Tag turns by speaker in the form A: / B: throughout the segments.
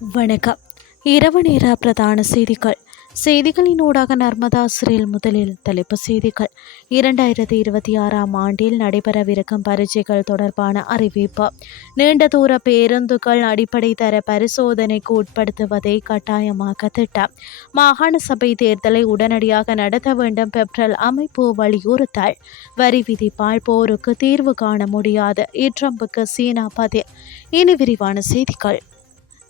A: வணக்கம். இரவு நேர பிரதான செய்திகள். செய்திகளின் ஊடாக நர்மதா சிறையில் முதலில் தலைப்பு செய்திகள். இரண்டாயிரத்தி இருபத்தி ஆறாம் ஆண்டில் நடைபெறவிருக்கும் பரீட்சைகள் தொடர்பான அறிவிப்பு. நீண்ட தூர பேருந்துகள் அடிப்படை தர பரிசோதனைக்கு உட்படுத்துவதை கட்டாயமாக்க திட்டம். மாகாண சபை தேர்தலை உடனடியாக நடத்த வேண்டும் பெப்ரல் அமைப்பு வலியுறுத்தல். வரி விதிப்பால் போருக்கு தீர்வு காண முடியாது. இட்ரம்புக்கு சீனா பதில். இனி விரிவான செய்திகள்.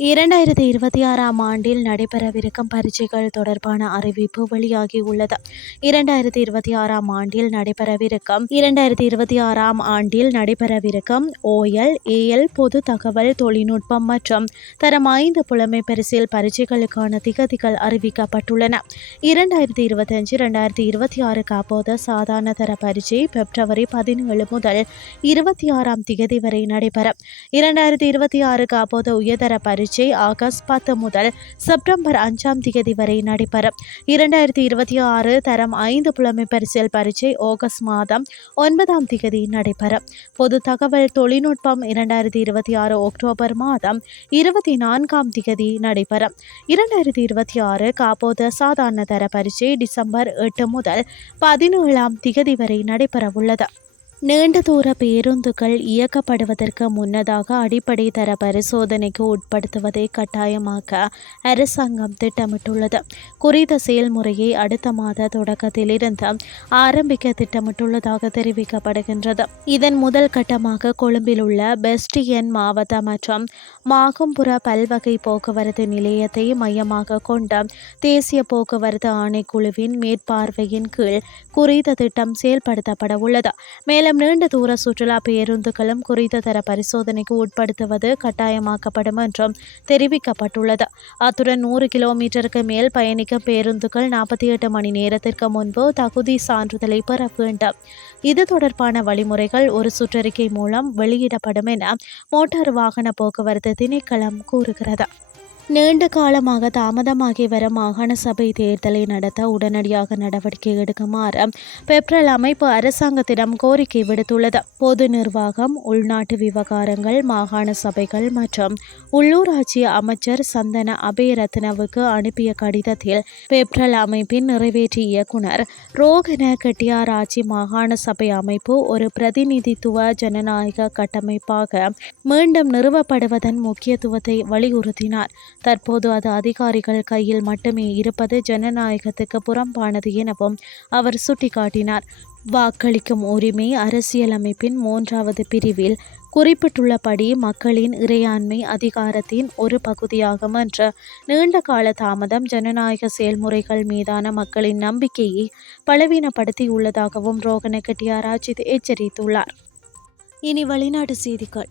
A: இரண்டாயிரத்தி இருபத்தி ஆறாம் ஆண்டில் நடைபெறவிருக்கும் பரீட்சைகள் தொடர்பான அறிவிப்பு வெளியாகியுள்ளது. இரண்டாயிரத்தி இருபத்தி ஆறாம் ஆண்டில் நடைபெறவிருக்கும் இரண்டாயிரத்தி இருபத்தி ஆறாம் ஆண்டில் நடைபெறவிருக்கும் ஓஎல் ஏஎல் பொது தகவல் தொழில்நுட்பம் மற்றும் தரம் ஐந்து புலமை பரிசில் பரீட்சைகளுக்கான திகதிகள் அறிவிக்கப்பட்டுள்ளன. இரண்டாயிரத்தி இருபத்தி அஞ்சு இரண்டாயிரத்தி இருபத்தி ஆறுக்கு அப்போது சாதாரண தர பரீட்சை பிப்ரவரி பதினேழு முதல் இருபத்தி ஆறாம் திகதி வரை நடைபெறும். இரண்டாயிரத்தி இருபத்தி ஆறுக்கு அப்போது உயர்தர பரீட்சை பரீட்சை ஆகஸ்ட் பத்து முதல் செப்டம்பர் அஞ்சாம் தேதி வரை நடைபெறும் இரண்டாயிரத்தி இருபத்தி ஆறு தரம் ஐந்து புலமை பரிசில் பரீட்சை ஆகஸ்ட் மாதம் ஒன்பதாம் தேதி நடைபெறும் பொது தகவல் தொழில்நுட்பம் இரண்டாயிரத்தி இருபத்தி ஆறு அக்டோபர் மாதம் இருபத்தி நான்காம் தேதி நடைபெறும் இரண்டாயிரத்தி இருபத்தி ஆறு காப்போது சாதாரண தர பரீட்சை டிசம்பர் எட்டு முதல் பதினேழாம் திகதி வரை நடைபெறவுள்ளது. நீண்ட தூர பேருந்துகள் இயக்கப்படுவதற்கு முன்னதாக அடிப்படை தர பரிசோதனைக்கு உட்படுத்துவதை கட்டாயமாக்க அரசாங்கம் திட்டமிட்டுள்ளது. குறித்த செயல்முறையை அடுத்த மாத தொடக்கத்திலிருந்து ஆரம்பிக்க திட்டமிட்டுள்ளதாக தெரிவிக்கப்படுகின்றது. இதன் முதல் கட்டமாக கொழும்பில் உள்ள பெஸ்டியன் மாவட்ட மற்றும் மாகும்புர பல்வகை போக்குவரத்து நிலையத்தை மையமாக கொண்ட தேசிய போக்குவரத்து ஆணைக்குழுவின் மேற்பார்வையின் கீழ் குறித்த திட்டம் செயல்படுத்தப்பட உள்ளது மேலும் மேலும் நீண்ட தூர சுற்றுலா பேருந்துகளும் குறித்த தர பரிசோதனைக்கு உட்படுத்துவது கட்டாயமாக்கப்படும் என்றும் தெரிவிக்கப்பட்டுள்ளது. அத்துடன் நூறு கிலோமீட்டருக்கு மேல் பயணிக்கும் பேருந்துகள் நாற்பத்தி எட்டு மணி நேரத்திற்கு முன்பு தகுதி சான்றிதழை பெற வேண்டும். இது தொடர்பான வழிமுறைகள் ஒரு சுற்றறிக்கை மூலம் வெளியிடப்படும் என மோட்டார் வாகன போக்குவரத்து திணைக்களம் கூறுகிறது. நீண்ட காலமாக தாமதமாகி வரும் மாகாண சபை தேர்தலை நடத்த உடனடியாக நடவடிக்கை எடுக்குமாறு பெப்ரல் அமைப்பு அரசாங்கத்திடம் கோரிக்கை விடுத்துள்ளது. பொது நிர்வாகம் உள்நாட்டு விவகாரங்கள் மாகாண சபைகள் மற்றும் உள்ளூராட்சி அமைச்சர் சந்தன அபயரத்னவுக்கு அனுப்பிய கடிதத்தில் பெப்ரல் அமைப்பின் நிறைவேற்றி இயக்குனர் ரோகன கெட்டியாராட்சி மாகாண சபை அமைப்பு ஒரு பிரதிநிதித்துவ ஜனநாயக கட்டமைப்பாக மீண்டும் நிறுவப்படுவதன் முக்கியத்துவத்தை வலியுறுத்தினார். தற்போது அது அதிகாரிகள் கையில் மட்டுமே இருப்பது ஜனநாயகத்துக்கு புறம்பானது எனவும் அவர் சுட்டிக்காட்டினார். வாக்களிக்கும் உரிமை அரசியலமைப்பின் மூன்றாவது பிரிவில் குறிப்பிட்டுள்ளபடி மக்களின் இறையாண்மை அதிகாரத்தின் ஒரு பகுதியாகும் என்ற நீண்ட கால தாமதம் ஜனநாயக செயல்முறைகள் மீதான மக்களின் நம்பிக்கையை பலவீனப்படுத்தியுள்ளதாகவும் ரோகன கெட்டியாராஜ் எச்சரித்துள்ளார். இனி வெளிநாட்டு செய்திகள்.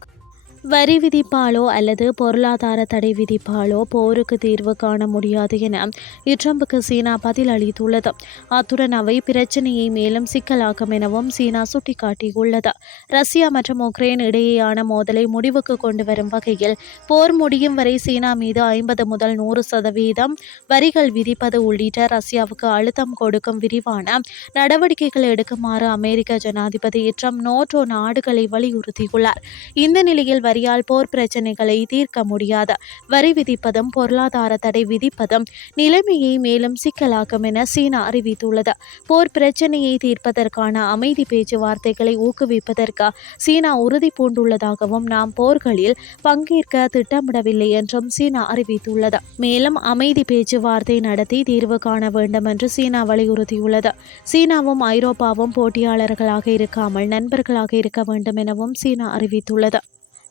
A: வரி விதிப்பாலோ அல்லது பொருளாதார தடை விதிப்பாலோ போருக்கு தீர்வு காண முடியாது என இட்ரம்புக்கு சீனா பதில் அளித்துள்ளது. அத்துடன் அவை பிரச்சனையை மேலும் சிக்கலாக்கும் எனவும் சீனா சுட்டிக்காட்டியுள்ளது. ரஷ்யா மற்றும் உக்ரைன் இடையேயான மோதலை முடிவுக்கு கொண்டு வரும் வகையில் போர் முடியும் வரை சீனா மீது ஐம்பது முதல் நூறு சதவீதம் வரிகள் விதிப்பது உள்ளிட்ட ரஷ்யாவுக்கு அழுத்தம் கொடுக்கும் விரிவான நடவடிக்கைகள் எடுக்குமாறு அமெரிக்க ஜனாதிபதி ட்ரம்ப் நோட்டோ நாடுகளை வலியுறுத்தியுள்ளார். இந்த நிலையில் வரியால் போர் பிரச்சனைகளை தீர்க்க முடியாது வரி விதிப்பதும் பொருளாதார தடை விதிப்பதும் நிலைமையை மேலும் சிக்கலாக்கும் என சீனா அறிவித்துள்ளது. போர் பிரச்சனையை தீர்ப்பதற்கான அமைதி பேச்சுவார்த்தைகளை ஊக்குவிப்பதற்கு சீனா உறுதி பூண்டுள்ளதாகவும் நாம் போர்களில் பங்கேற்க திட்டமிடவில்லை என்றும் சீனா அறிவித்துள்ளது. மேலும் அமைதி பேச்சுவார்த்தை நடத்தி தீர்வு காண வேண்டும் என்று சீனா வலியுறுத்தியுள்ளது. சீனாவும் ஐரோப்பாவும் போட்டியாளர்களாக இருக்காமல் நண்பர்களாக இருக்க வேண்டும் எனவும் சீனா அறிவித்துள்ளது.